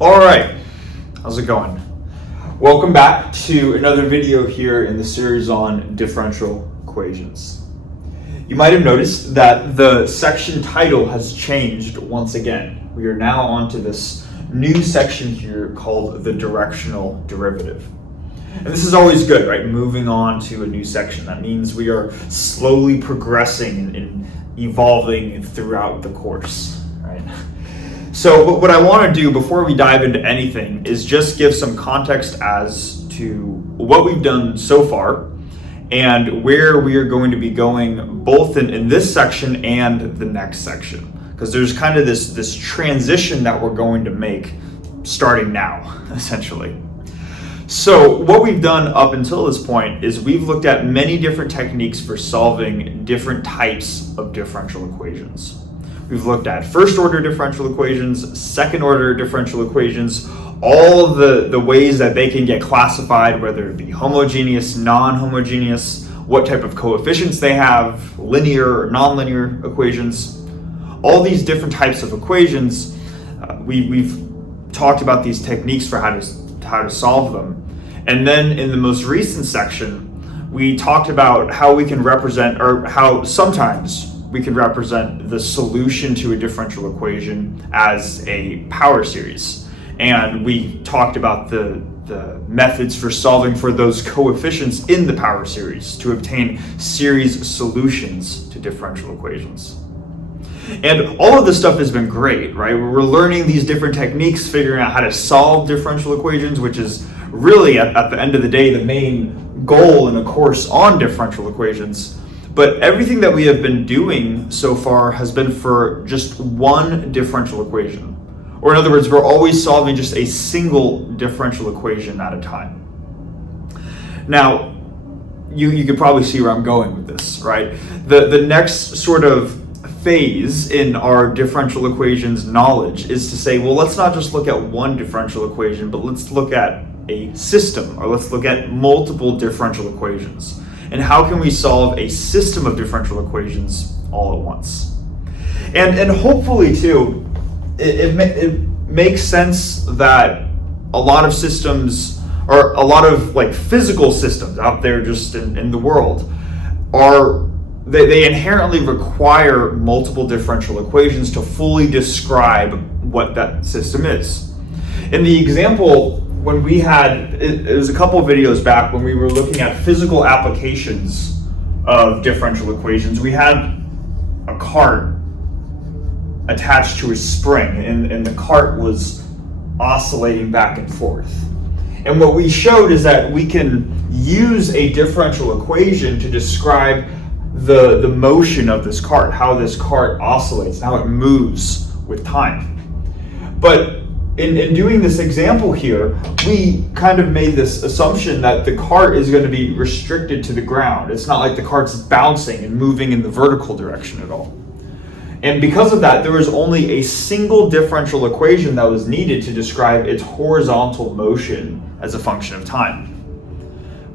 All right, how's it going? Welcome back to another video here in the series on differential equations. You might have noticed that the section title has changed once again. We are now onto this new section here called the directional derivative. And this is always good, right? Moving on to a new section. That means we are slowly progressing and evolving throughout the course, right? So what I want to do before we dive into anything is just give some context as to what we've done so far and where we are going to be going both in this section and the next section. Because there's kind of this transition that we're going to make starting now, essentially. So what we've done up until this point is we've looked at many different techniques for solving different types of differential equations. We've looked at first order differential equations, second order differential equations, all of the ways that they can get classified, whether it be homogeneous, non-homogeneous, what type of coefficients they have, linear or nonlinear equations. All these different types of equations, we've talked about these techniques for how to solve them. And then in the most recent section, we talked about how we can represent, or how sometimes we can represent the solution to a differential equation as a power series. And we talked about the methods for solving for those coefficients in the power series to obtain series solutions to differential equations. And all of this stuff has been great, right? We're learning these different techniques, figuring out how to solve differential equations, which is really, at the end of the day, the main goal in a course on differential equations. But everything that we have been doing so far has been for just one differential equation. Or in other words, we're always solving just a single differential equation at a time. Now, you can probably see where I'm going with this, right? The next sort of phase in our differential equations knowledge is to say, well, let's not just look at one differential equation, but let's look at a system, or let's look at multiple differential equations. And how can we solve a system of differential equations all at once? And hopefully too, it makes sense that a lot of systems, or a lot of like physical systems out there just in the world, they inherently require multiple differential equations to fully describe what that system is. In the example, when we had, it was a couple of videos back when we were looking at physical applications of differential equations, we had a cart attached to a spring and the cart was oscillating back and forth. And what we showed is that we can use a differential equation to describe the motion of this cart, how this cart oscillates, how it moves with time. But in doing this example here, we kind of made this assumption that the cart is going to be restricted to the ground. It's not like the cart's bouncing and moving in the vertical direction at all. And because of that, there was only a single differential equation that was needed to describe its horizontal motion as a function of time.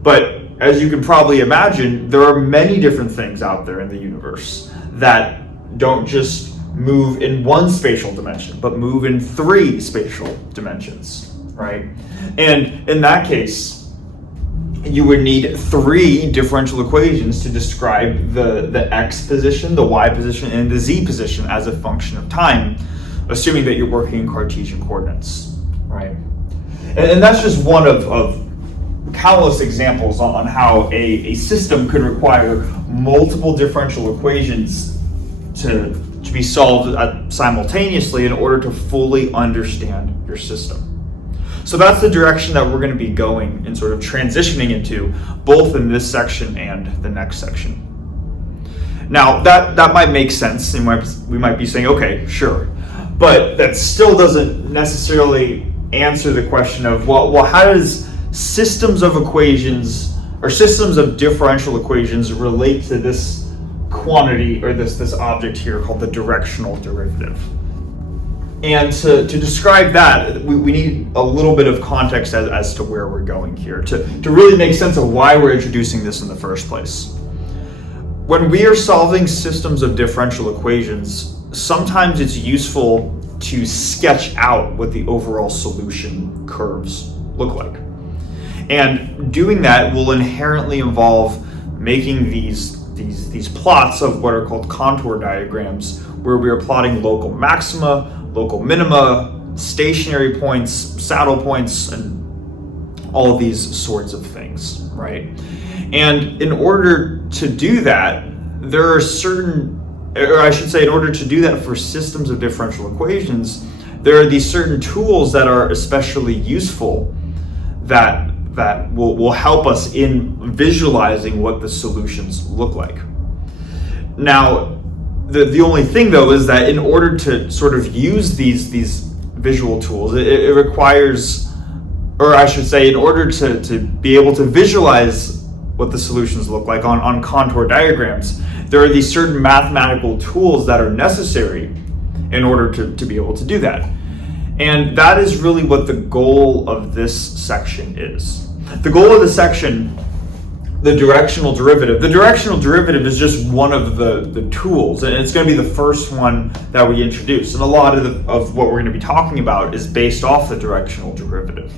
But as you can probably imagine, there are many different things out there in the universe that don't just move in one spatial dimension, but move in three spatial dimensions, right? And in that case, you would need three differential equations to describe the x position, the y position, and the z position as a function of time, assuming that you're working in Cartesian coordinates, right? And that's just one of countless examples on how a system could require multiple differential equations to be solved simultaneously in order to fully understand your system. So that's the direction that we're going to be going and sort of transitioning into, both in this section and the next section. Now, that might make sense, and we might be saying, okay, sure, but that still doesn't necessarily answer the question of, well, how does systems of equations or systems of differential equations relate to this quantity or this object here called the directional derivative? And to describe that, we need a little bit of context as to where we're going here to really make sense of why we're introducing this in the first place. When we are solving systems of differential equations, sometimes it's useful to sketch out what the overall solution curves look like. And doing that will inherently involve making these plots of what are called contour diagrams, where we are plotting local maxima, local minima, stationary points, saddle points, and all of these sorts of things, right? And in order to do that, there are in order to do that for systems of differential equations, there are these certain tools that are especially useful that will help us in visualizing what the solutions look like. Now, the only thing though is that in order to sort of use these visual tools, it requires, or I should say, in order to be able to visualize what the solutions look like on contour diagrams, there are these certain mathematical tools that are necessary in order to be able to do that. And that is really what the goal of this section is. The goal of the section, the directional derivative. The directional derivative is just one of the tools, and it's going to be the first one that we introduce. And a lot of what we're going to be talking about is based off the directional derivative.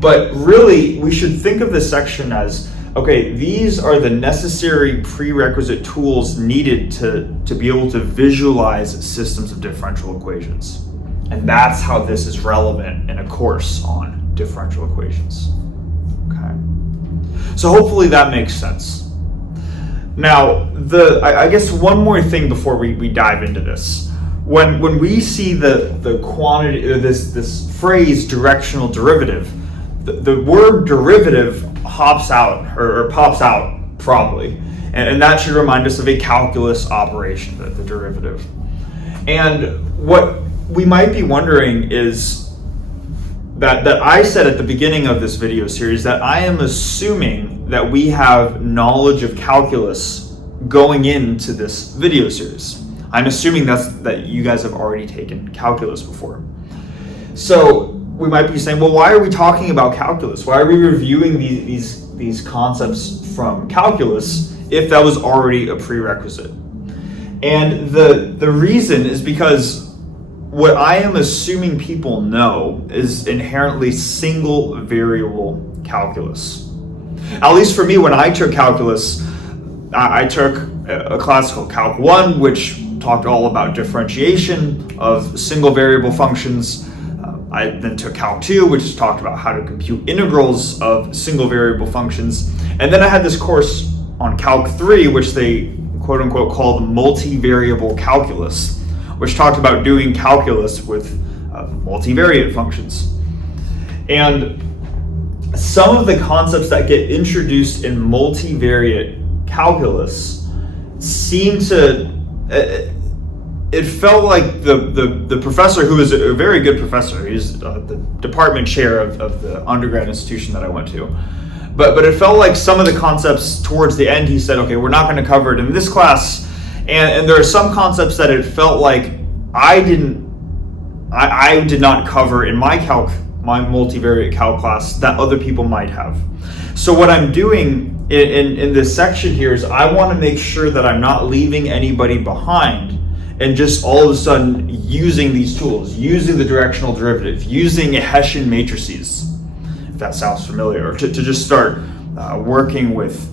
But really, we should think of this section as, okay, these are the necessary prerequisite tools needed to be able to visualize systems of differential equations. And that's how this is relevant in a course on differential equations. Okay. So hopefully that makes sense. Now, I guess one more thing before we dive into this. When we see the quantity, or this phrase directional derivative, the word derivative hops out or pops out probably, and that should remind us of a calculus operation, the derivative. And what we might be wondering is that I said at the beginning of this video series that I am assuming that we have knowledge of calculus going into this video series. I'm assuming that you guys have already taken calculus before. So we might be saying, well, why are we talking about calculus? Why are we reviewing these concepts from calculus if that was already a prerequisite? And the reason is because what I am assuming people know is inherently single variable calculus. At least for me, when I took calculus, I took a class called Calc 1, which talked all about differentiation of single variable functions. I then took Calc 2, which talked about how to compute integrals of single variable functions. And then I had this course on Calc 3, which they quote unquote called multivariable calculus, which talked about doing calculus with multivariate functions. And some of the concepts that get introduced in multivariate calculus seem to, it felt like the professor, who is a very good professor, he's the department chair of the undergrad institution that I went to, but it felt like some of the concepts towards the end, he said, okay, we're not going to cover it in this class. And there are some concepts that it felt like I did not cover in my multivariate calc class that other people might have. So what I'm doing in this section here is I want to make sure that I'm not leaving anybody behind and just all of a sudden using these tools, using the directional derivative, using Hessian matrices, if that sounds familiar, or to just start working with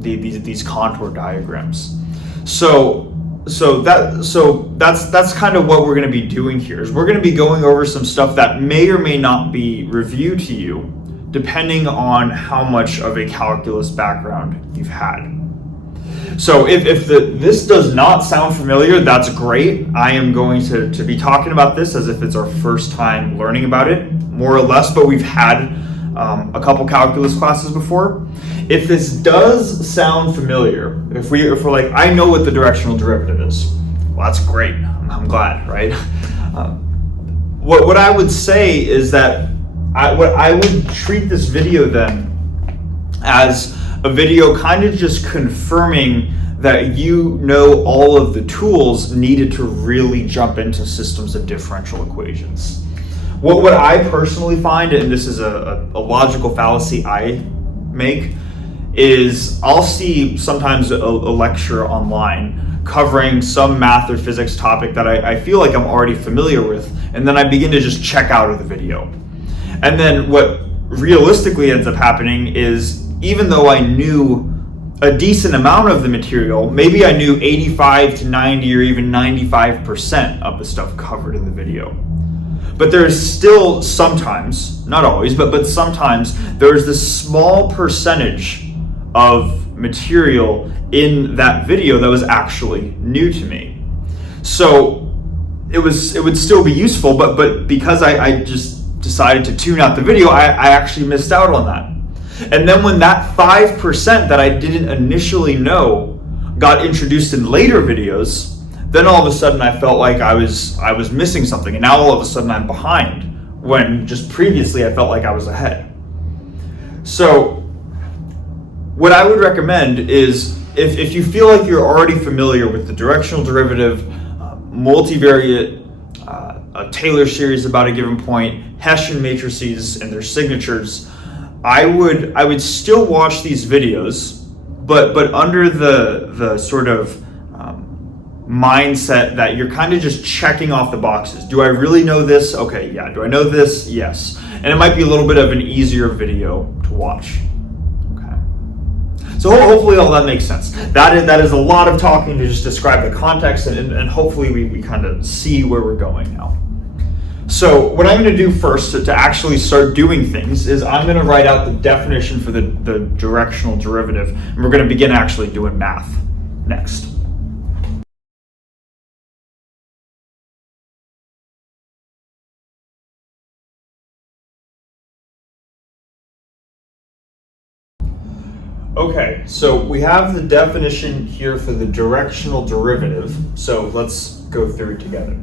these contour diagrams. So that's kind of what we're going to be doing here. Is we're going to be going over some stuff that may or may not be reviewed to you, depending on how much of a calculus background you've had. So if this does not sound familiar, that's great. I am going to be talking about this as if it's our first time learning about it, more or less, but we've had a couple calculus classes before. If this does sound familiar, if we're like, I know what the directional derivative is, well, that's great. I'm glad, right? What I would say is that I would treat this video then as a video kind of just confirming that you know all of the tools needed to really jump into systems of differential equations. What I personally find, and this is a logical fallacy I make, is I'll see sometimes a lecture online covering some math or physics topic that I feel like I'm already familiar with, and then I begin to just check out of the video. And then what realistically ends up happening is, even though I knew a decent amount of the material, maybe I knew 85 to 90 or even 95% of the stuff covered in the video. But there's still sometimes, not always, but sometimes there's this small percentage of material in that video that was actually new to me. So it would still be useful, but because I just decided to tune out the video, I actually missed out on that. And then when that 5% that I didn't initially know got introduced in later videos, then all of a sudden I felt like I was missing something, and now all of a sudden I'm behind, when just previously I felt like I was ahead. So what I would recommend is, if you feel like you're already familiar with the directional derivative, multivariate, a Taylor series about a given point, Hessian matrices and their signatures, I would still watch these videos, but under the sort of mindset that you're kind of just checking off the boxes. Do I really know this? Okay, yeah. Do I know this? Yes. And it might be a little bit of an easier video to watch. Okay. So hopefully all that makes sense. That is a lot of talking to just describe the context, and hopefully we kind of see where we're going now. So what I'm going to do first to actually start doing things is I'm going to write out the definition for the directional derivative, and we're going to begin actually doing math next. Okay, so we have the definition here for the directional derivative, so let's go through it together.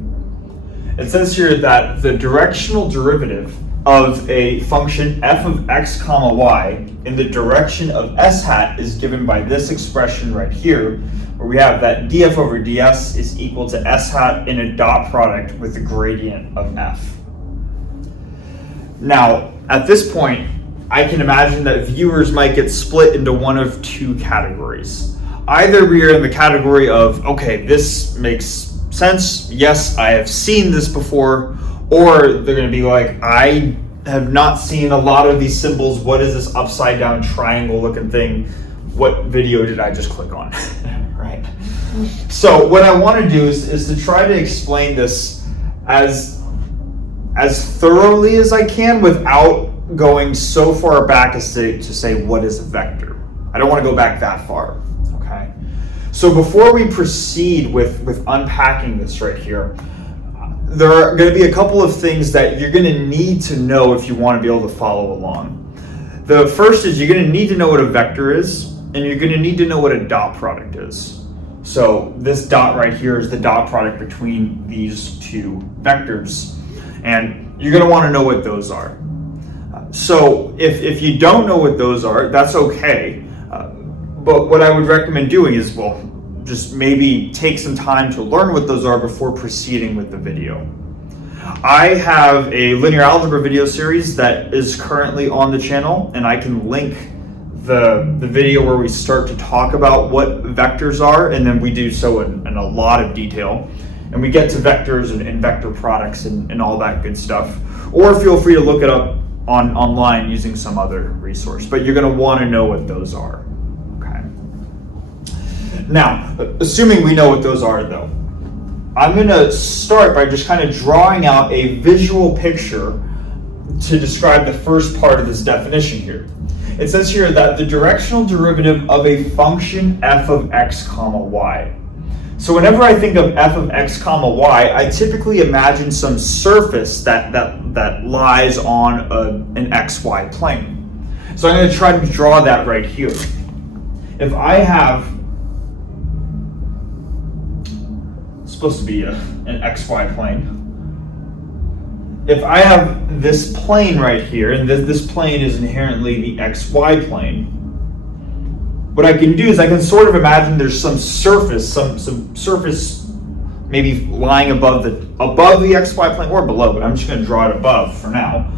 It says here that the directional derivative of a function f of x comma y in the direction of s hat is given by this expression right here, where we have that df over ds is equal to s hat in a dot product with the gradient of f. Now, at this point, I can imagine that viewers might get split into one of two categories. Either we are in the category of, okay, this makes sense, yes, I have seen this before, or they're going to be like, I have not seen a lot of these symbols. What is this upside down triangle looking thing? What video did I just click on? Right? So what I want to do is to try to explain this as thoroughly as I can without going so far back as to say what is a vector. I don't want to go back that far, okay? So before we proceed with unpacking this right here, there are going to be a couple of things that you're going to need to know if you want to be able to follow along. The first is you're going to need to know what a vector is, and you're going to need to know what a dot product is. So this dot right here is the dot product between these two vectors, and you're going to want to know what those are. So if you don't know what those are, that's okay. But what I would recommend doing is, well, just maybe take some time to learn what those are before proceeding with the video. I have a linear algebra video series that is currently on the channel, and I can link the video where we start to talk about what vectors are, and then we do so in a lot of detail. And we get to vectors and vector products and all that good stuff. Or feel free to look it up online using some other resource, but you're going to want to know what those are. Okay. Now, assuming we know what those are though, I'm going to start by just kind of drawing out a visual picture to describe the first part of this definition here. It says here that the directional derivative of a function f of x comma y. So whenever I think of f of x comma y, I typically imagine some surface that lies on an xy plane. So I'm going to try to draw that right here. If I have, it's supposed to be an xy plane. If I have this plane right here, and this plane is inherently the xy plane, what I can do is I can sort of imagine there's some surface, some surface maybe lying above the xy plane or below, but I'm just going to draw it above for now.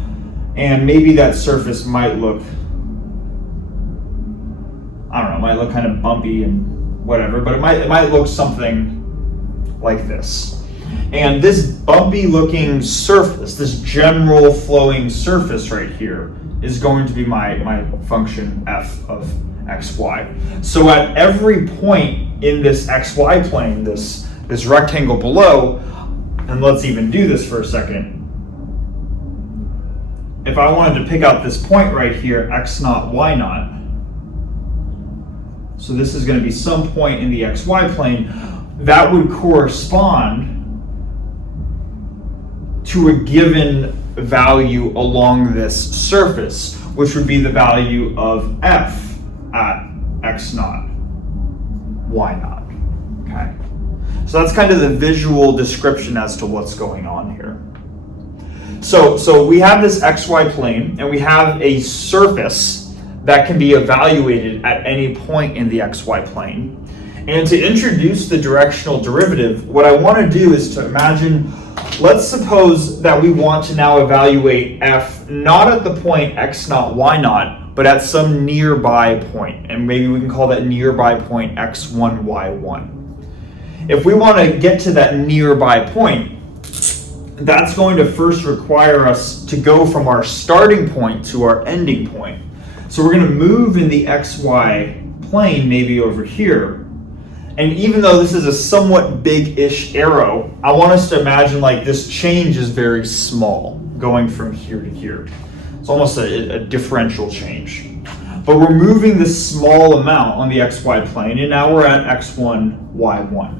And maybe that surface might look might look kind of bumpy and whatever, but it might look something like this. And this bumpy looking surface, this general flowing surface right here, is going to be my function f of xy. So at every point in this xy plane, this rectangle below, and let's even do this for a second. If I wanted to pick out this point right here, x naught, y naught, so this is going to be some point in the xy plane, that would correspond to a given value along this surface, which would be the value of f at x naught, y naught. Okay, so that's kind of the visual description as to what's going on here. So we have this xy plane, and we have a surface that can be evaluated at any point in the xy plane. And to introduce the directional derivative, what I want to do is to imagine, let's suppose that we want to now evaluate f not at the point x naught, y naught, but at some nearby point. And maybe we can call that nearby point x1, y1. If we want to get to that nearby point, that's going to first require us to go from our starting point to our ending point. So we're going to move in the xy plane maybe over here. And even though this is a somewhat big-ish arrow, I want us to imagine like this change is very small, going from here to here. It's almost a differential change. But we're moving this small amount on the xy plane, and now we're at x1, y1.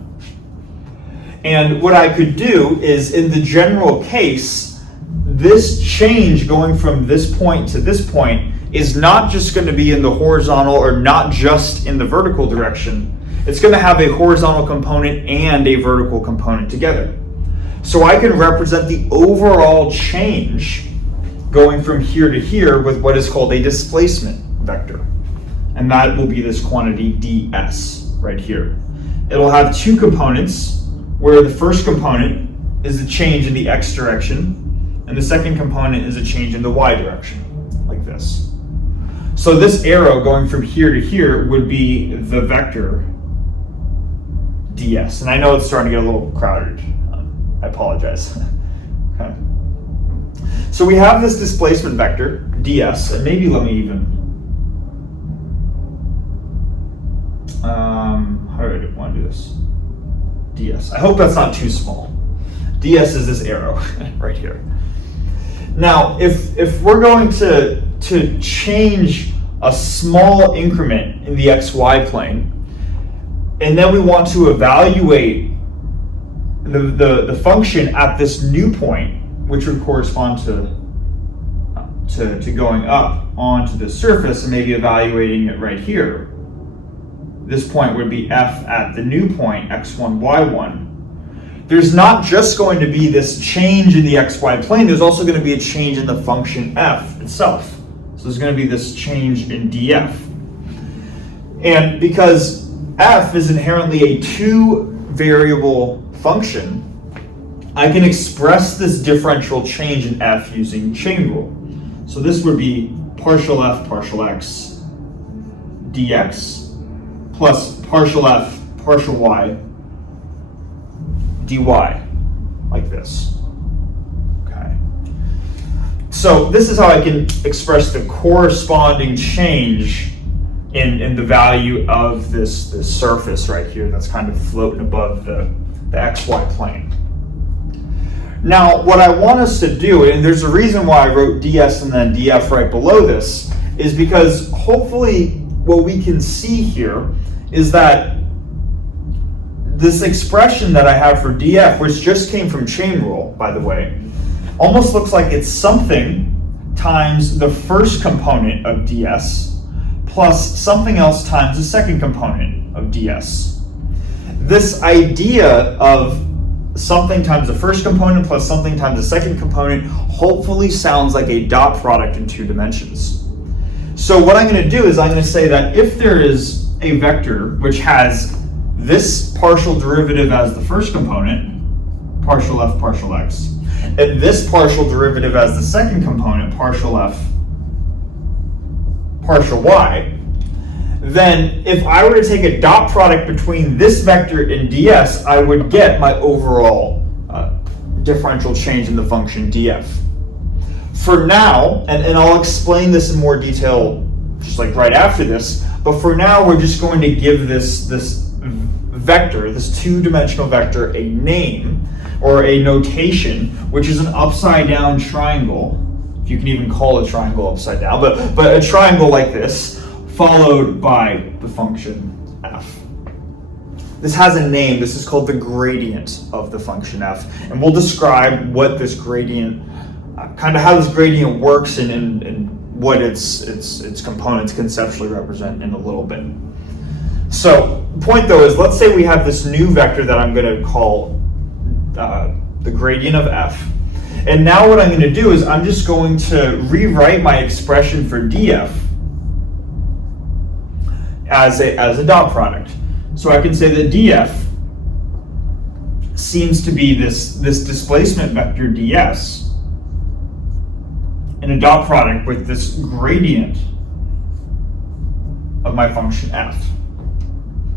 And what I could do is, in the general case, this change going from this point to this point is not just going to be in the horizontal or not just in the vertical direction. It's going to have a horizontal component and a vertical component together. So I can represent the overall change going from here to here with what is called a displacement vector. And that will be this quantity ds right here. It'll have two components, where the first component is a change in the x direction, and the second component is a change in the y direction, like this. So this arrow going from here to here would be the vector ds. And I know it's starting to get a little crowded. I apologize. Okay. So we have this displacement vector ds, and maybe let me even, how do I want to do this? ds. I hope that's not too small. ds is this arrow right here. Now, if we're going to change a small increment in the xy plane, and then we want to evaluate the function at this new point, which would correspond to going up onto the surface and maybe evaluating it right here. This point would be f at the new point, x1, y1. There's not just going to be this change in the xy plane, there's also going to be a change in the function f itself. So there's going to be this change in df. And because f is inherently a two-variable function, I can express this differential change in f using chain rule. So this would be partial f partial x dx plus partial f partial y dy, like this. Okay. So this is how I can express the corresponding change in the value of this surface right here that's kind of floating above the xy plane. Now, what I want us to do, and there's a reason why I wrote ds and then df right below this, is because hopefully what we can see here is that this expression that I have for df, which just came from chain rule, by the way, almost looks like it's something times the first component of ds plus something else times the second component of ds. This idea of something times the first component plus something times the second component hopefully sounds like a dot product in two dimensions. So what I'm going to do is I'm going to say that if there is a vector which has this partial derivative as the first component, partial f partial x, and this partial derivative as the second component, partial f partial y, then if I were to take a dot product between this vector and ds, I would get my overall differential change in the function df. For now, and I'll explain this in more detail just like right after this, but for now we're just going to give this vector, this two-dimensional vector, a name or a notation, which is an upside down triangle, if you can even call a triangle upside down, but a triangle like this, followed by the function f. This has a name. This is called the gradient of the function f, and we'll describe what this gradient, kind of how this gradient works and what its components conceptually represent in a little bit. So the point though is, let's say we have this new vector that I'm going to call the gradient of f, and now what I'm going to do is I'm just going to rewrite my expression for df as a dot product. So I can say that df seems to be this displacement vector ds in a dot product with this gradient of my function f.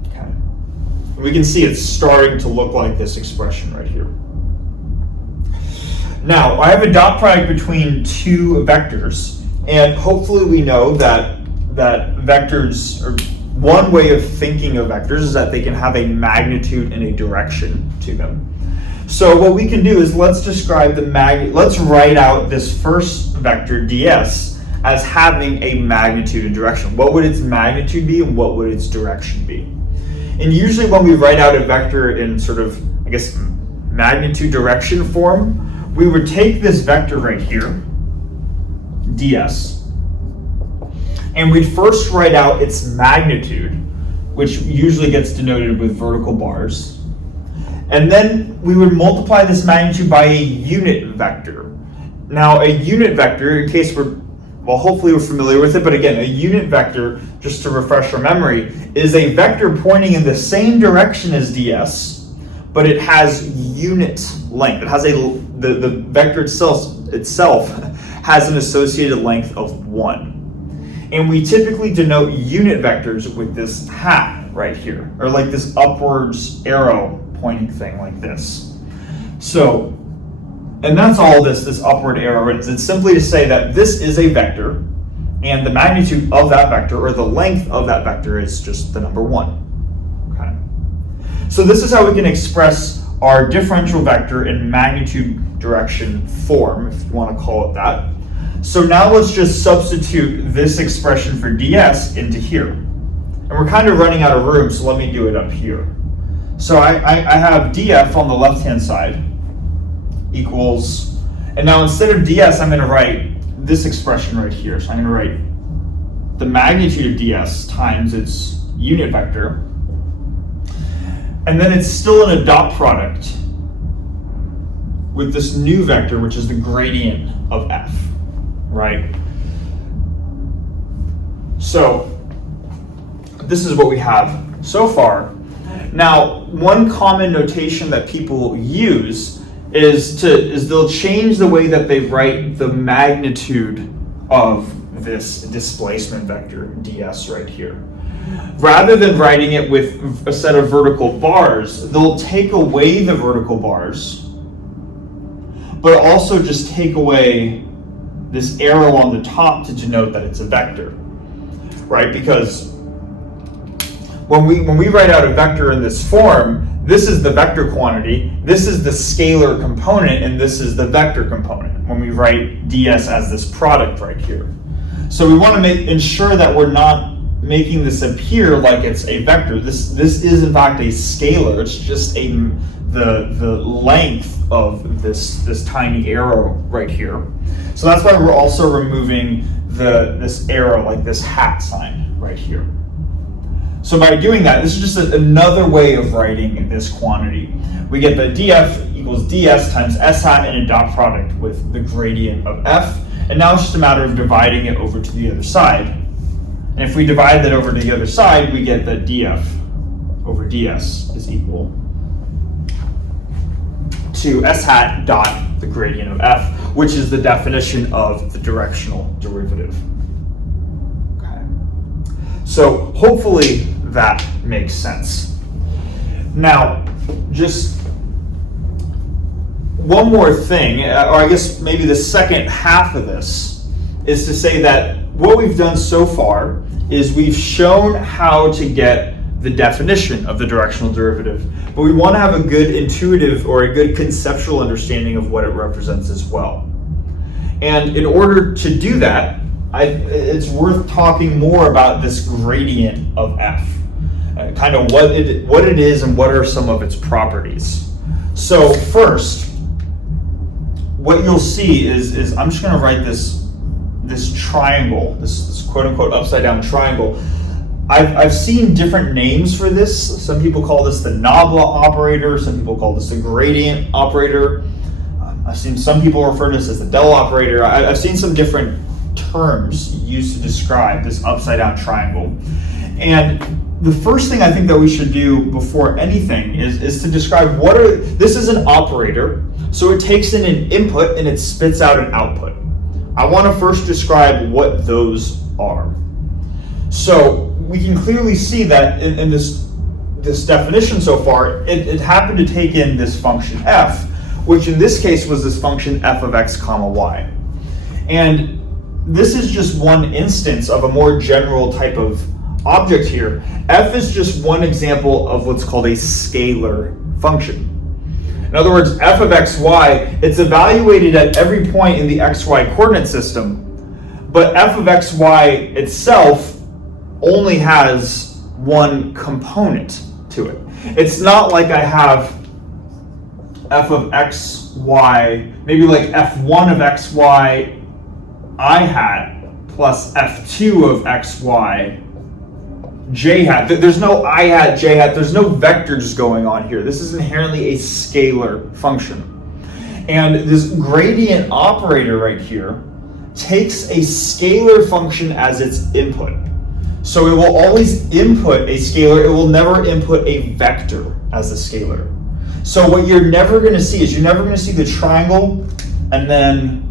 Okay. And we can see it's starting to look like this expression right here. Now, I have a dot product between two vectors, and hopefully we know that vectors, or one way of thinking of vectors is that they can have a magnitude and a direction to them. So what we can do is let's describe let's write out this first vector ds as having a magnitude and direction. What would its magnitude be and what would its direction be? And usually when we write out a vector in sort of, I guess, magnitude direction form, we would take this vector right here, ds, and we'd first write out its magnitude, which usually gets denoted with vertical bars. And then we would multiply this magnitude by a unit vector. Now, a unit vector, in case hopefully we're familiar with it, but again, a unit vector, just to refresh our memory, is a vector pointing in the same direction as ds, but it has unit length. It has the vector itself has an associated length of 1. And we typically denote unit vectors with this hat right here, or like this upwards arrow pointing thing like this. So, and that's all this upward arrow is. It's simply to say that this is a vector, and the magnitude of that vector, or the length of that vector, is just the number 1. Okay. So this is how we can express our differential vector in magnitude direction form, if you want to call it that. So now let's just substitute this expression for ds into here. And we're kind of running out of room, so let me do it up here. So I have df on the left-hand side equals, and now instead of ds, I'm going to write this expression right here. So I'm going to write the magnitude of ds times its unit vector. And then it's still in a dot product with this new vector, which is the gradient of f, right? So this is what we have so far. Now, one common notation that people use is they'll change the way that they write the magnitude of this displacement vector ds right here. Rather than writing it with a set of vertical bars, they'll take away the vertical bars, but also just take away this arrow on the top to denote that it's a vector, right? Because when we write out a vector in this form, this is the vector quantity, this is the scalar component, and this is the vector component when we write ds as this product right here. So we want to ensure that we're not making this appear like it's a vector. This is in fact a scalar. It's just the length of this tiny arrow right here. So that's why we're also removing this arrow, like this hat sign right here. So by doing that, this is just another way of writing this quantity. We get that df equals ds times s hat in a dot product with the gradient of f. And now it's just a matter of dividing it over to the other side. And if we divide that over to the other side, we get that df over ds is equal to s hat dot the gradient of f, which is the definition of the directional derivative. Okay. So hopefully that makes sense. Now, just one more thing, or I guess maybe the second half of this, is to say that what we've done so far is we've shown how to get the definition of the directional derivative, but we want to have a good intuitive or a good conceptual understanding of what it represents as well. And in order to do that, it's worth talking more about this gradient of f, kind of what it is and what are some of its properties. So first, what you'll see is I'm just going to write this triangle, this quote-unquote upside-down triangle. I've seen different names for this. Some people call this the Nabla operator. Some people call this the gradient operator. I've seen some people refer to this as the Dell operator. I've seen some different terms used to describe this upside-down triangle. And the first thing I think that we should do before anything is to describe this is an operator, so it takes in an input and it spits out an output. I want to first describe what those are. So we can clearly see that in this definition so far, it happened to take in this function f, which in this case was this function f of x comma y. And this is just one instance of a more general type of object here. F is just one example of what's called a scalar function. In other words, f of xy, it's evaluated at every point in the xy coordinate system, but f of xy itself only has one component to it. It's not like I have f of xy, maybe like f1 of xy I hat plus f2 of xy j hat. There's no I hat, j hat, there's no vectors going on here. This is inherently a scalar function. And this gradient operator right here takes a scalar function as its input. So it will always input a scalar, it will never input a vector as a scalar. So what you're never going to see is you're never going to see the triangle and then,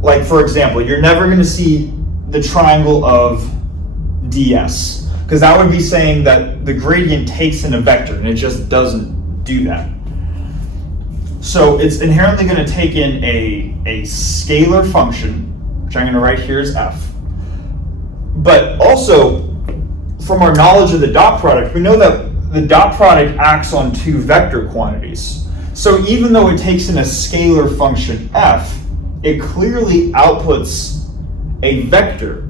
like for example, you're never going to see the triangle of ds, because that would be saying that the gradient takes in a vector, and it just doesn't do that. So it's inherently going to take in a scalar function, which I'm going to write here as f. But also, from our knowledge of the dot product, we know that the dot product acts on two vector quantities. So even though it takes in a scalar function f, it clearly outputs a vector,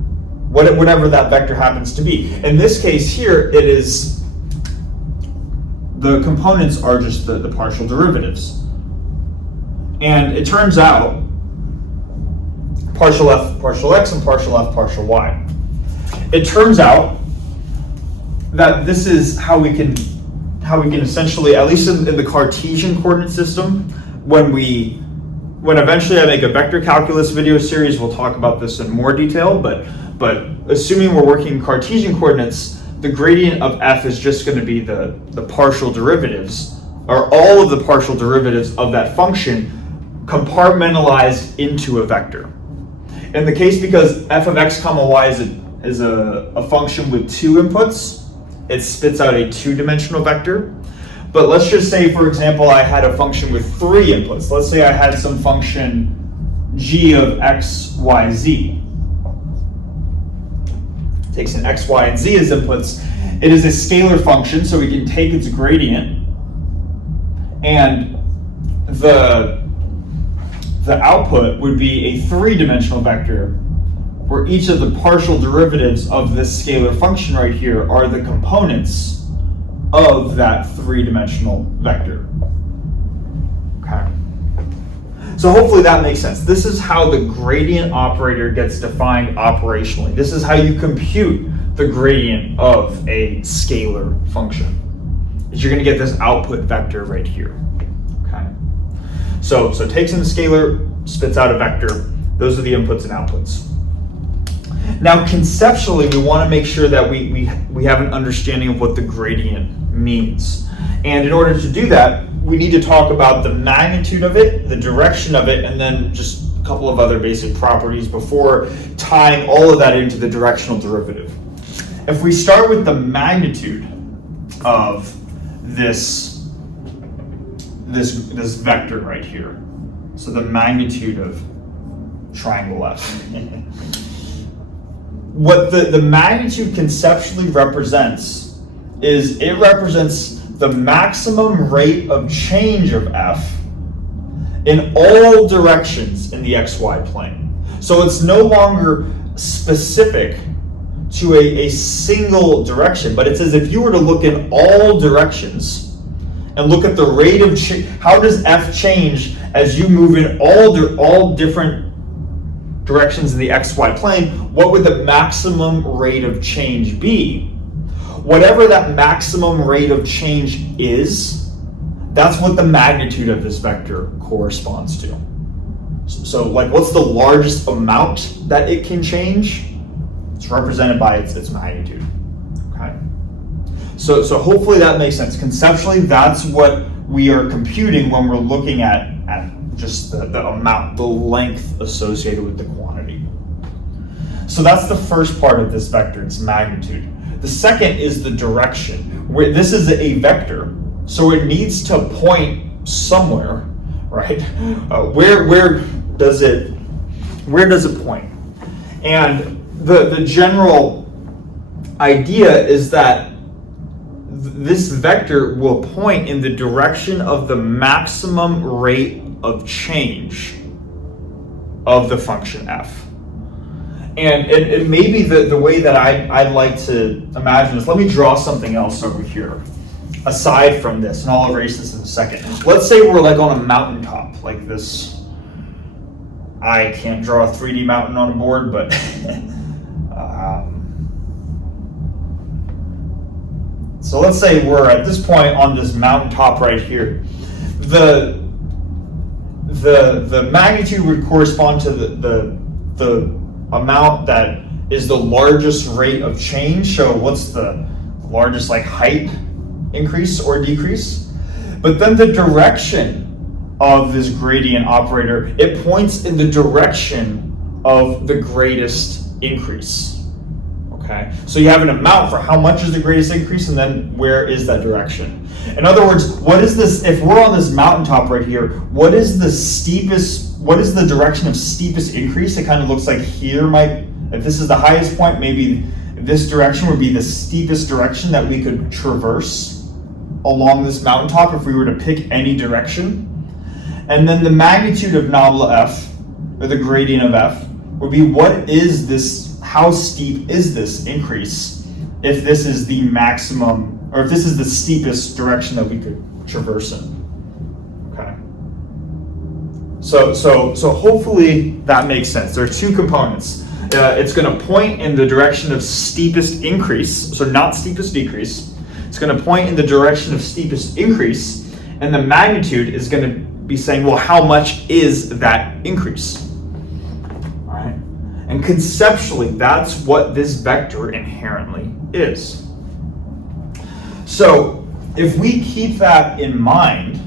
whatever that vector happens to be. In this case here, it is, the components are just the partial derivatives. And it turns out partial f, partial x, and partial f, partial y. It turns out that this is how we can essentially, at least in the Cartesian coordinate system, when eventually I make a vector calculus video series, we'll talk about this in more detail, but assuming we're working in Cartesian coordinates, the gradient of f is just going to be the partial derivatives, or all of the partial derivatives of that function compartmentalized into a vector. In the case because f of x comma y is a function with two inputs, it spits out a two-dimensional vector. But let's just say, for example, I had a function with three inputs. Let's say I had some function g of x, y, z. It takes in x, y, and z as inputs. It is a scalar function, so we can take its gradient, and the output would be a three-dimensional vector, where each of the partial derivatives of this scalar function right here are the components of that three-dimensional vector. Okay. So hopefully that makes sense. This is how the gradient operator gets defined operationally. This is how you compute the gradient of a scalar function. You're going to get this output vector right here. Okay. So it takes in a scalar, spits out a vector. Those are the inputs and outputs. Now, conceptually, we want to make sure that we have an understanding of what the gradient means. And in order to do that, we need to talk about the magnitude of it, the direction of it, and then just a couple of other basic properties before tying all of that into the directional derivative. if we start with the magnitude of this vector right here, so the magnitude of triangle F, what the magnitude conceptually represents is it represents the maximum rate of change of F in all directions in the xy plane. So it's no longer specific to a single direction, but it's as if you were to look in all directions and look at the rate of change. How does F change as you move in all different directions in the xy plane? What would the maximum rate of change be? Whatever that maximum rate of change is, that's what the magnitude of this vector corresponds to. So like, what's the largest amount that it can change? It's represented by its magnitude. Okay. So hopefully that makes sense. Conceptually, that's what we are computing when we're looking at just the amount, the length associated with the quantity. So that's the first part of this vector, its magnitude. The second is the direction. Where this is a vector, so it needs to point somewhere, right? Where does it point? And the general idea is that this vector will point in the direction of the maximum rate of change of the function f. And it may be the way that I'd like to imagine this. Let me draw something else over here aside from this, and I'll erase this in a second. Let's say we're like on a mountaintop like this. I can't draw a 3D mountain on a board, but so let's say we're at this point on this mountaintop right here. The magnitude would correspond to the amount that is the largest rate of change. So what's the largest like height increase or decrease? But then the direction of this gradient operator, it points in the direction of the greatest increase. Okay, so you have an amount for how much is the greatest increase, and then where is that direction? In other words, what is this? If we're on this mountaintop right here, what is the steepest? What is the direction of steepest increase? It kind of looks like here if this is the highest point, maybe this direction would be the steepest direction that we could traverse along this mountaintop if we were to pick any direction. And then the magnitude of nabla f, or the gradient of f, would be what is this? How steep is this increase if this is the maximum, or if this is the steepest direction that we could traverse in? Okay. So hopefully that makes sense. There are two components. It's going to point in the direction of steepest increase, so not steepest decrease. It's going to point in the direction of steepest increase, and the magnitude is going to be saying, well, how much is that increase? All right. And conceptually, that's what this vector inherently is. So if we keep that in mind,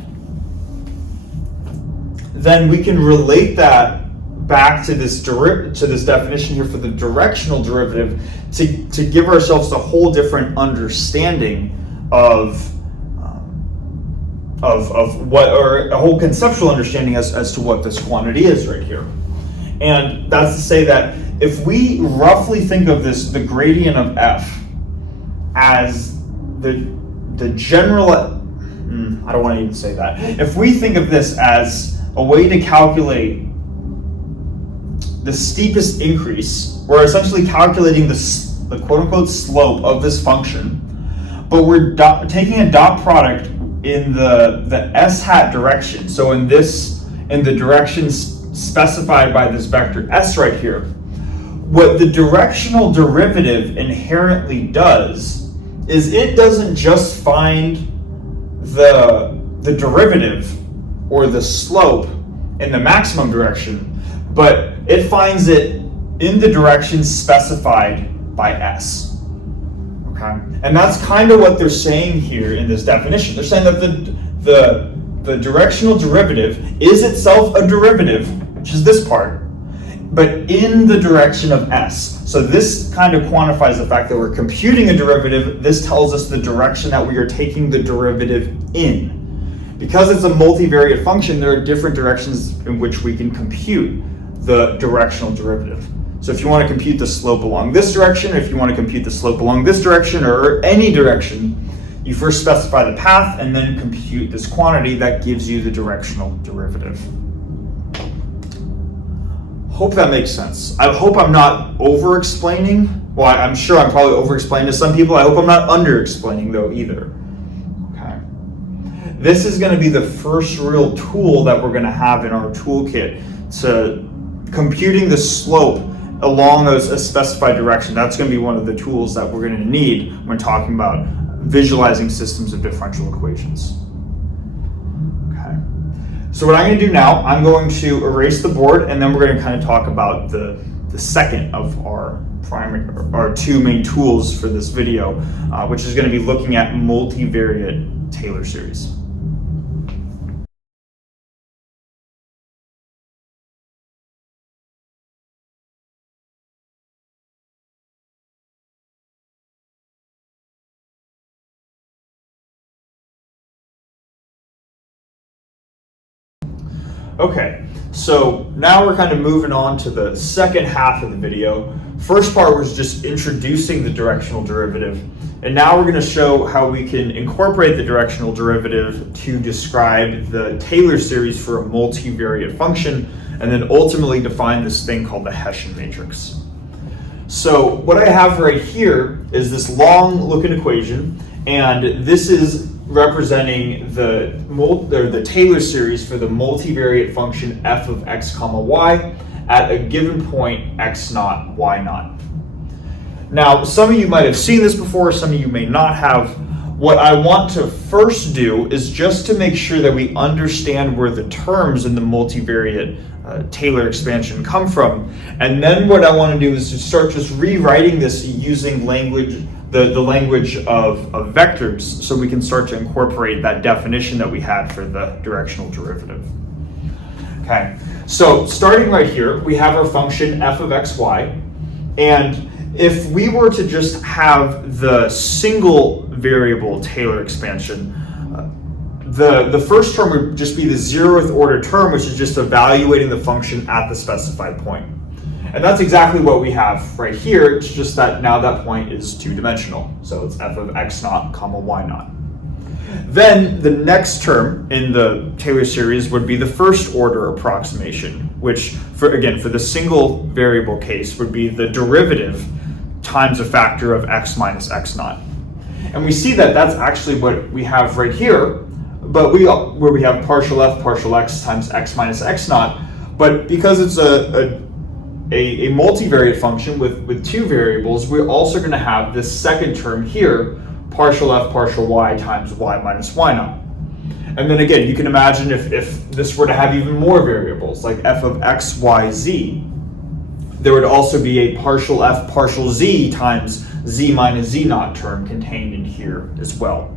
then we can relate that back to this definition here for the directional derivative to give ourselves a whole different understanding of what, or a whole conceptual understanding as to what this quantity is right here. And that's to say that if we roughly think of the gradient of f as the general, I don't want to even say that. If we think of this as a way to calculate the steepest increase, we're essentially calculating the quote-unquote slope of this function, but we're taking a dot product in the s hat direction. So in the directions specified by this vector s right here, what the directional derivative inherently does is it doesn't just find the derivative or the slope in the maximum direction, but it finds it in the direction specified by s. Okay? And that's kind of what they're saying here in this definition. They're saying that the directional derivative is itself a derivative, which is this part, but in the direction of s. So this kind of quantifies the fact that we're computing a derivative. This tells us the direction that we are taking the derivative in. Because it's a multivariate function, there are different directions in which we can compute the directional derivative. So if you want to compute the slope along this direction, if you want to compute the slope along this direction, or any direction, you first specify the path and then compute this quantity that gives you the directional derivative. Hope that makes sense. I hope I'm not over-explaining. Well, I'm sure I'm probably over-explaining to some people. I hope I'm not under-explaining though either. Okay. This is going to be the first real tool that we're going to have in our toolkit to computing the slope along a specified direction. That's going to be one of the tools that we're going to need when talking about visualizing systems of differential equations. Okay. So what I'm going to do now, I'm going to erase the board, and then we're going to kind of talk about the second of our two main tools for this video, which is going to be looking at multivariate Taylor series. Okay, so now we're kind of moving on to the second half of the video. First part was just introducing the directional derivative, and now we're going to show how we can incorporate the directional derivative to describe the Taylor series for a multivariate function, and then ultimately define this thing called the Hessian matrix. So what I have right here is this long-looking equation, and this is representing the Taylor series for the multivariate function f of x comma y at a given point x naught, y naught. Now, some of you might have seen this before, some of you may not have. What I want to first do is just to make sure that we understand where the terms in the multivariate Taylor expansion come from. And then what I want to do is to start just rewriting this using language, the language of vectors, so we can start to incorporate that definition that we had for the directional derivative. Okay, so starting right here, we have our function f of xy, and if we were to just have the single variable Taylor expansion, the first term would just be the 0th order term, which is just evaluating the function at the specified point. And that's exactly what we have right here. It's just that now that point is two-dimensional. So it's f of x naught comma y naught. Then the next term in the Taylor series would be the first order approximation, which for the single variable case would be the derivative times a factor of x minus x naught. And we see that that's actually what we have right here, but where we have partial f partial x times x minus x naught. But because it's a multivariate function with two variables, we're also going to have this second term here, partial f partial y times y minus y naught. And then again, you can imagine if this were to have even more variables, like f of x, y, z, there would also be a partial f partial z times z minus z naught term contained in here as well.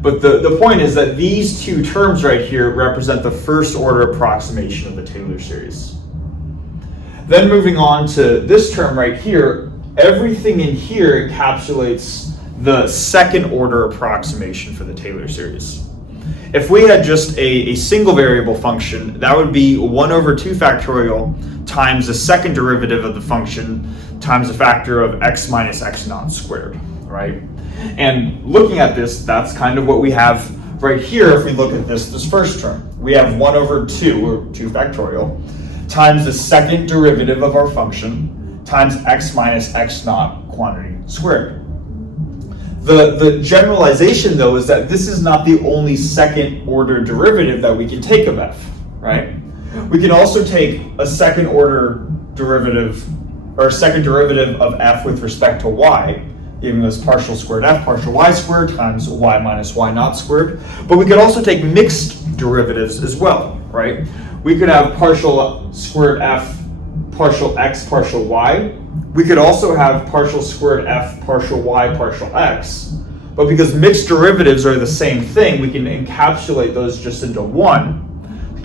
But the point is that these two terms right here represent the first order approximation of the Taylor series. Then moving on to this term right here, everything in here encapsulates the second order approximation for the Taylor series. If we had just a single variable function, that would be 1 over 2 factorial times the second derivative of the function times a factor of x minus x naught squared, right? And looking at this, that's kind of what we have right here. If we look at this first term, we have 1 over 2, or 2 factorial, times the second derivative of our function times x minus x naught quantity squared. The generalization though is that this is not the only second order derivative that we can take of f, right? We can also take a second order derivative, or a second derivative of f with respect to y, giving us partial squared f partial y squared times y minus y naught squared. But we could also take mixed derivatives as well, right? We could have partial squared f partial x partial y. We could also have partial squared f partial y partial x. But because mixed derivatives are the same thing, we can encapsulate those just into one,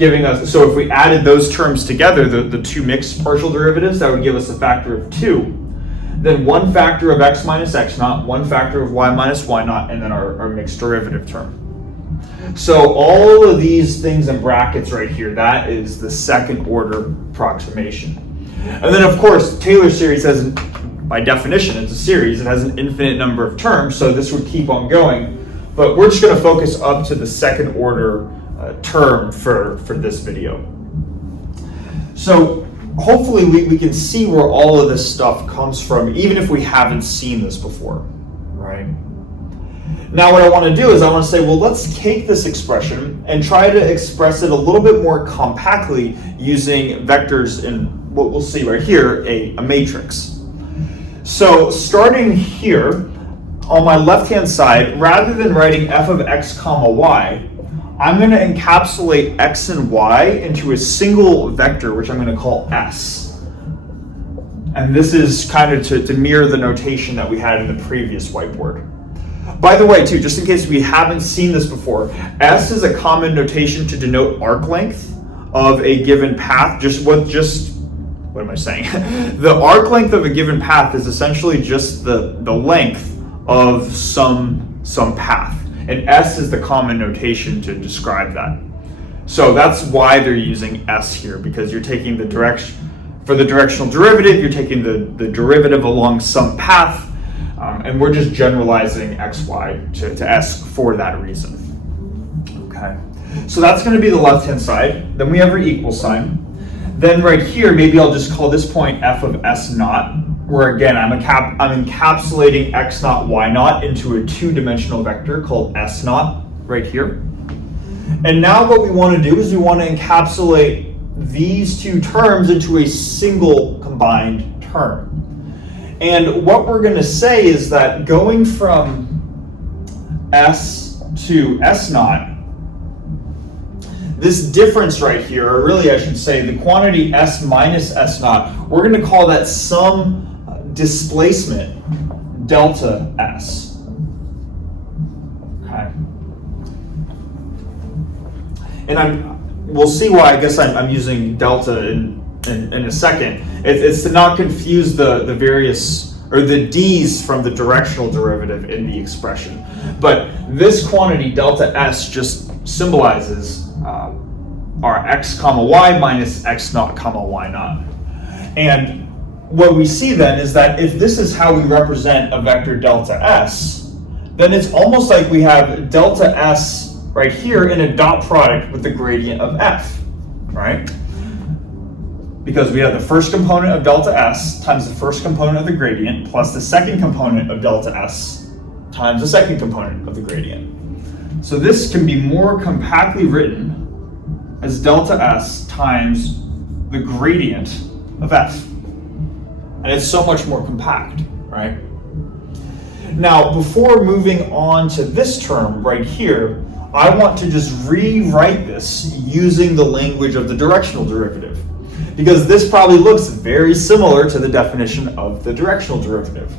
giving us, so if we added those terms together, the two mixed partial derivatives, that would give us a factor of 2. Then one factor of x minus x naught, one factor of y minus y naught, and then our mixed derivative term. So all of these things in brackets right here, that is the second order approximation. And then of course, Taylor series has, by definition, it's a series. It has an infinite number of terms, so this would keep on going. But we're just going to focus up to the second order term for this video. So hopefully we can see where all of this stuff comes from, even if we haven't seen this before, right? Now what I want to do is I want to say, well, let's take this expression and try to express it a little bit more compactly using vectors in what we'll see right here, a matrix. So starting here, on my left-hand side, rather than writing f of x comma y, I'm going to encapsulate x and y into a single vector, which I'm going to call s. And this is kind of to mirror the notation that we had in the previous whiteboard. By the way, too, just in case we haven't seen this before, s is a common notation to denote arc length of a given path. What am I saying? The arc length of a given path is essentially just the length of some path. And s is the common notation to describe that. So that's why they're using s here, because you're taking the direction, for the directional derivative, you're taking the derivative along some path, and we're just generalizing xy to s for that reason. Okay, so that's going to be the left-hand side. Then we have our equal sign. Then right here, maybe I'll just call this point f of s naught, where again, I'm encapsulating x naught, y naught into a two-dimensional vector called s naught right here. And now what we want to do is we want to encapsulate these two terms into a single combined term. And what we're going to say is that going from s to s naught, this difference right here, or really I should say the quantity s minus s naught, we're going to call that some displacement delta s. Okay. And we'll see why I guess I'm using delta in a second. It's to not confuse the various, or the d's from the directional derivative in the expression. But this quantity delta s just symbolizes our x comma y minus x naught comma y naught. And what we see then is that if this is how we represent a vector delta s, then it's almost like we have delta s right here in a dot product with the gradient of f, right? Because we have the first component of delta s times the first component of the gradient plus the second component of delta s times the second component of the gradient. So this can be more compactly written as delta s times the gradient of f. And it's so much more compact, right? Now, before moving on to this term right here, I want to just rewrite this using the language of the directional derivative, because this probably looks very similar to the definition of the directional derivative.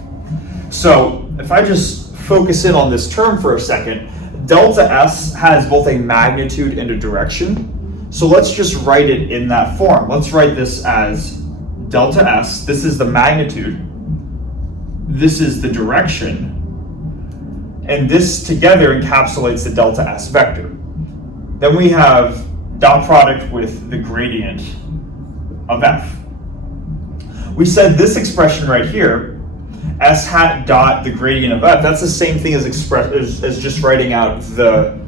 So if I just focus in on this term for a second, delta s has both a magnitude and a direction. So let's just write it in that form. Let's write this as delta s, this is the magnitude, this is the direction, and this together encapsulates the delta s vector. Then we have dot product with the gradient of f. We said this expression right here, s hat dot the gradient of f, that's the same thing as just writing out the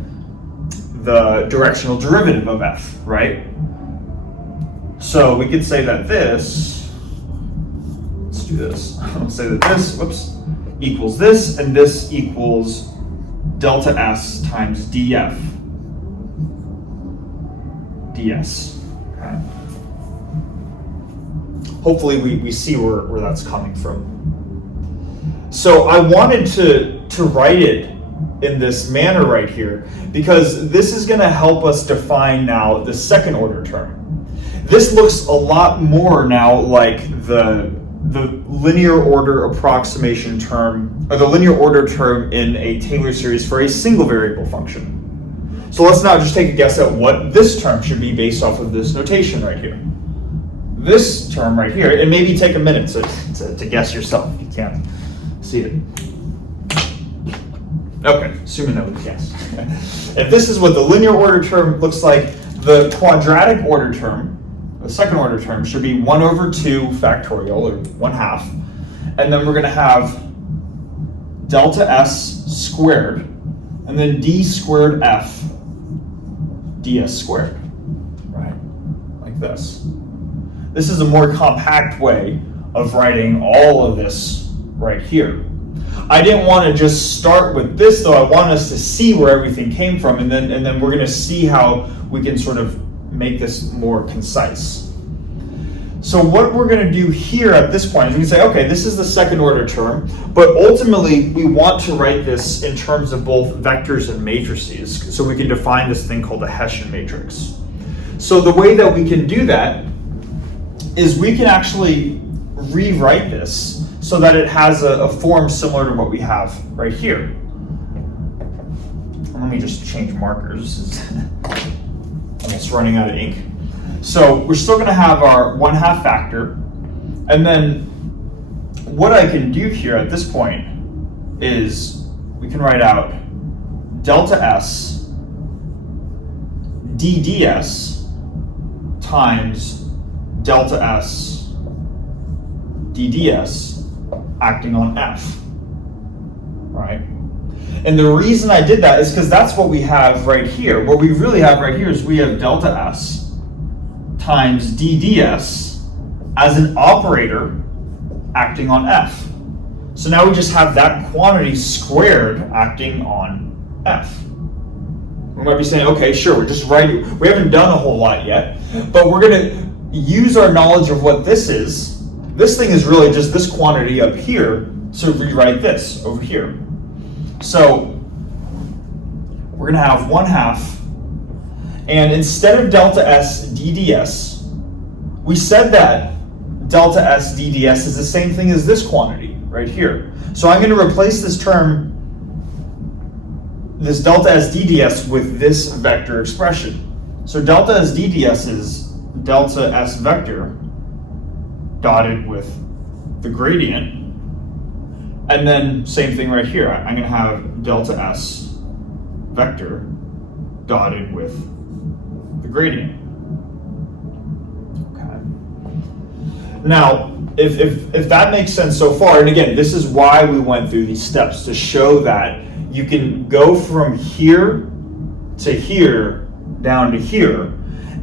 directional derivative of f, right? So we could say that this, let's do this. Let's say that this, equals this, and this equals delta s times df ds. Okay. Hopefully we see where that's coming from. So I wanted to write it in this manner right here, because this is going to help us define now the second order term. This looks a lot more now like the linear order approximation term, or the linear order term in a Taylor series for a single variable function. So let's now just take a guess at what this term should be based off of this notation right here. This term right here, and maybe take a minute to guess yourself. You can't see it. Okay, assuming that was guessed. If this is what the linear order term looks like, the quadratic order term, the second order term, should be 1 over 2 factorial, or 1/2. And then we're going to have delta s squared, and then d squared f ds squared, right? Like this. This is a more compact way of writing all of this right here. I didn't want to just start with this, though. I want us to see where everything came from, and then we're going to see how we can sort of make this more concise. So what we're going to do here at this point is we can say, okay, this is the second order term, but ultimately we want to write this in terms of both vectors and matrices, so we can define this thing called a Hessian matrix. So the way that we can do that is we can actually rewrite this so that it has a form similar to what we have right here. Let me just change markers. I'm almost running out of ink. So we're still going to have our 1/2 factor, and then what I can do here at this point is we can write out delta s dds times delta s dds acting on f, right? And the reason I did that is because that's what we have right here. What we really have right here is we have delta s times dds as an operator acting on f. So now we just have that quantity squared acting on f. We might be saying, okay, sure, we're just writing, we haven't done a whole lot yet, but we're going to use our knowledge of what this is. This thing is really just this quantity up here, so rewrite this over here. So we're going to have 1/2, and instead of delta s dds, we said that delta s dds is the same thing as this quantity right here. So I'm going to replace this term, this delta s dds, with this vector expression. So delta s dds is delta s vector dotted with the gradient, and then same thing right here. I'm going to have delta s vector dotted with the gradient. Okay. Now, if that makes sense so far, and again, this is why we went through these steps, to show that you can go from here to here down to here.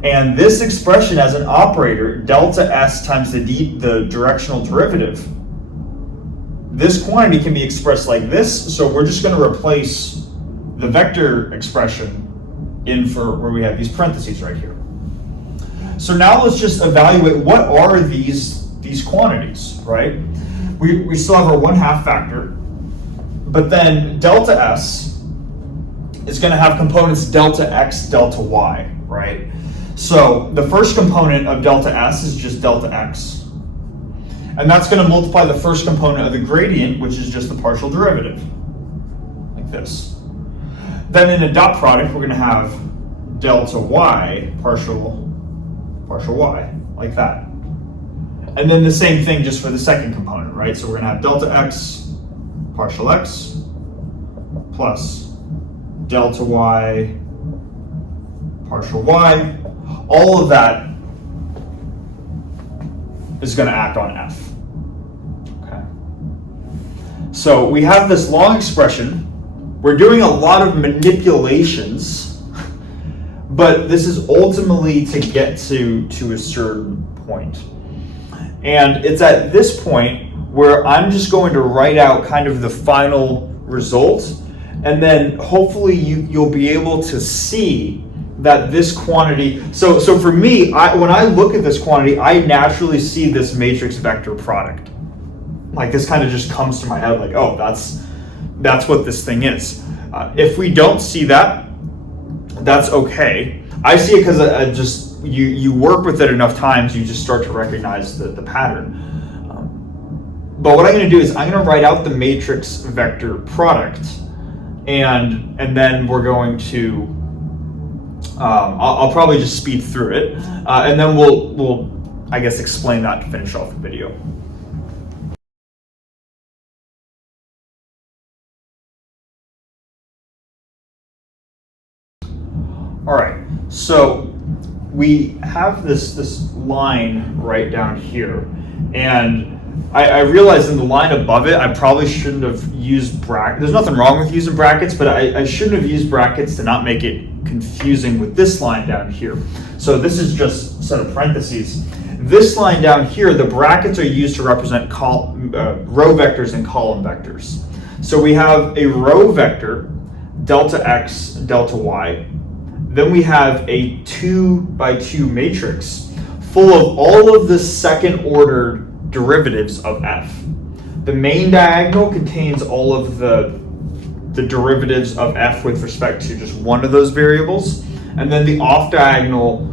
And this expression as an operator, delta s times the directional derivative, this quantity can be expressed like this. So we're just going to replace the vector expression in for where we have these parentheses right here. So now let's just evaluate what are these quantities, right? We still have our 1/2 factor, but then delta s is going to have components delta x, delta y, right? So the first component of delta s is just delta x. And that's going to multiply the first component of the gradient, which is just the partial derivative, like this. Then in a dot product, we're going to have delta y, partial y, like that. And then the same thing just for the second component, right? So we're going to have delta x, partial x, plus delta y, partial y. All of that is going to act on f. Okay. So we have this long expression. We're doing a lot of manipulations, but this is ultimately to get to a certain point. And it's at this point where I'm just going to write out kind of the final result, and then hopefully you'll be able to see that this quantity, so for me, when I look at this quantity, I naturally see this matrix vector product. Like this kind of just comes to my head, like, oh, that's what this thing is. If we don't see that, that's okay. I see it because you work with it enough times, you just start to recognize the pattern. But what I'm going to do is I'm going to write out the matrix vector product, and then we're going to I'll probably just speed through it, and then we'll I guess explain that to finish off the video. All right, so we have this line right down here, and I realized in the line above it, I probably shouldn't have used brackets. There's nothing wrong with using brackets, but I shouldn't have used brackets to not make it confusing with this line down here. So this is just a set of parentheses. This line down here, the brackets are used to represent row vectors and column vectors. So we have a row vector, delta x, delta y. Then we have a 2 by 2 matrix full of all of the second order derivatives of f. The main diagonal contains all of the derivatives of f with respect to just one of those variables, and then the off diagonal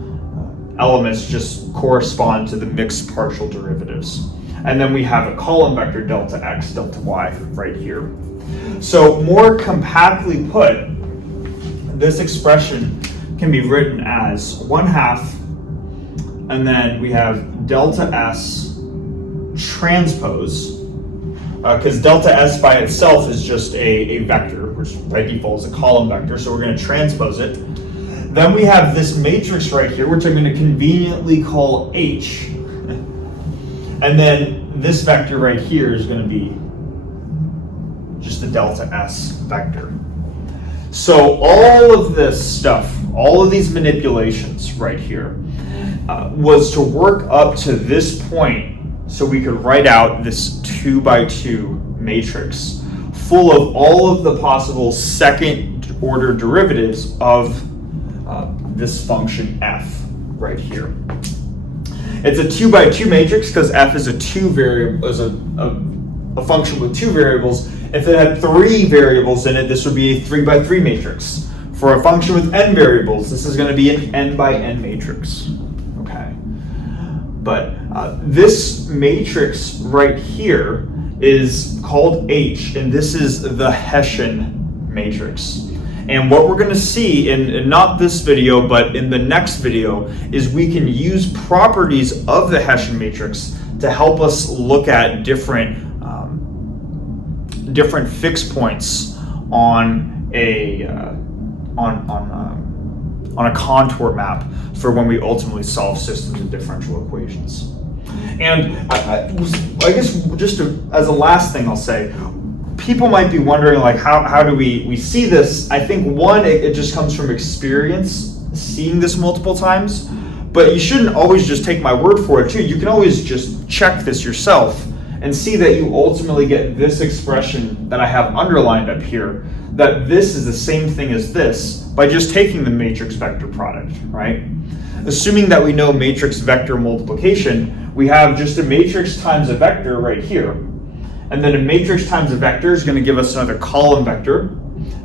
elements just correspond to the mixed partial derivatives. And then we have a column vector delta x, delta y right here. So more compactly put, this expression can be written as 1/2, and then we have delta s transpose, because delta s by itself is just a vector, which by default is a column vector, so we're going to transpose it. Then we have this matrix right here, which I'm going to conveniently call H. And then this vector right here is going to be just a delta S vector. So all of this stuff, all of these manipulations right here, was to work up to this point so we could write out this 2 by 2 matrix full of all of the possible second order derivatives of this function f right here. It's a 2 by 2 matrix because f is a function with 2 variables. If it had 3 variables in it, this would be a 3 by 3 matrix. For a function with n variables, this is going to be an n by n matrix. Okay, but this matrix right here is called H, and this is the Hessian matrix. And what we're going to see in not this video, but in the next video, is we can use properties of the Hessian matrix to help us look at different fixed points on a contour map for when we ultimately solve systems of differential equations. And I guess just as a last thing I'll say, people might be wondering, like, how do we see this? I think one, it just comes from experience, seeing this multiple times, but you shouldn't always just take my word for it too. You can always just check this yourself and see that you ultimately get this expression that I have underlined up here, that this is the same thing as this by just taking the matrix vector product, right? Assuming that we know matrix vector multiplication, we have just a matrix times a vector right here. And then a matrix times a vector is going to give us another column vector.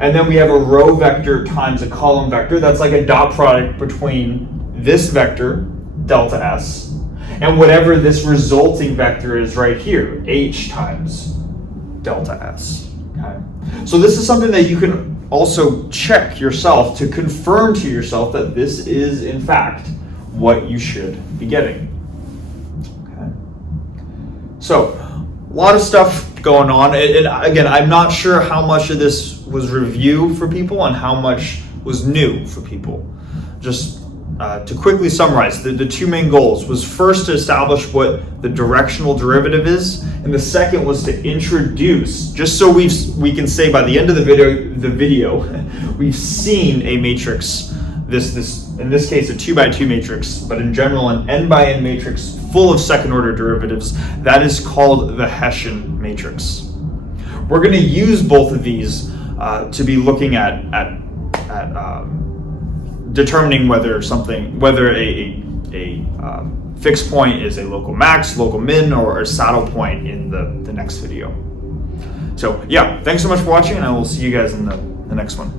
And then we have a row vector times a column vector. That's like a dot product between this vector, delta s, and whatever this resulting vector is right here, h times delta s. Okay? So this is something that you can also check yourself to confirm to yourself that this is, in fact, what you should be getting. Okay? So, a lot of stuff going on, and again, I'm not sure how much of this was review for people and how much was new for people. Just to quickly summarize, the two main goals was first to establish what the directional derivative is, and the second was to introduce, just so we can say by the end of the video we've seen a matrix, this in this case a 2 by 2 matrix, but in general an n by n matrix full of second order derivatives. That is called the Hessian matrix. We're going to use both of these to be looking at determining whether a fixed point is a local max, local min, or a saddle point in the next video. So yeah, thanks so much for watching, and I will see you guys in the next one.